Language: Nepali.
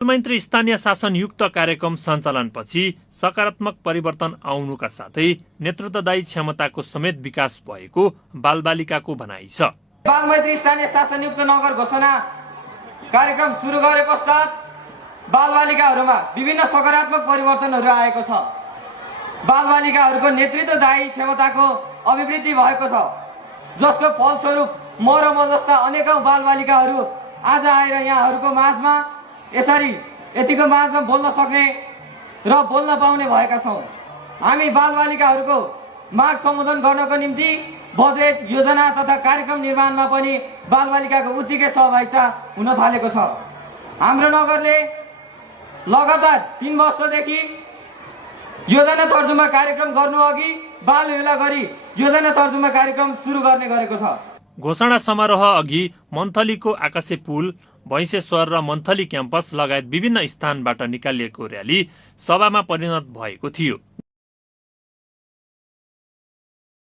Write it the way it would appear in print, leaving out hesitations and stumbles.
मैत्री स्थानीय शासनयुक्त कार्यक्रम सञ्चालनपछि सकारात्मक परिवर्तन आउनुका साथै नेतृत्वदायी क्षमताको समेत विकास भएको बालबालिकाको भनाइ छ। बालमैत्री स्थानीय शासनयुक्त नगर घोषणा कार्यक्रम सुरु गरे पश्चात बालबालिकाहरूमा विभिन्न सकारात्मक परिवर्तनहरू आएको छ। बालबालिकाहरूको नेतृत्वदायी क्षमताको अभिवृद्धि भएको छ, जसको फलस्वरूप म र म जस्ता अनेकौं बालबालिकाहरू आज आएर यहाँहरूको माझमा यसरी यतिको माझमा बोल्न सक्ने र बोल्न पाउने भएका छौँ। हामी बालबालिकाहरूको माग सम्बोधन गर्नको निम्ति बजेट योजना तथा कार्यक्रम निर्माणमा पनि बालबालिकाको उत्तिकै सहभागिता हुन थालेको छ। हाम्रो नगरले लगातार 3 वर्षदेखि योजना तर्जुमा कार्यक्रम गर्नु अघि बाल भेला गरी योजना तर्जुमा कार्यक्रम सुरु गर्ने गरेको छ। घोषणा समारोह अघि मन्थलीको आकाशे पुल, भैँसेश्वर र मन्थली क्याम्पस लगायत विभिन्न स्थानबाट निकालिएको र्याली सभामा परिणत भएको थियो।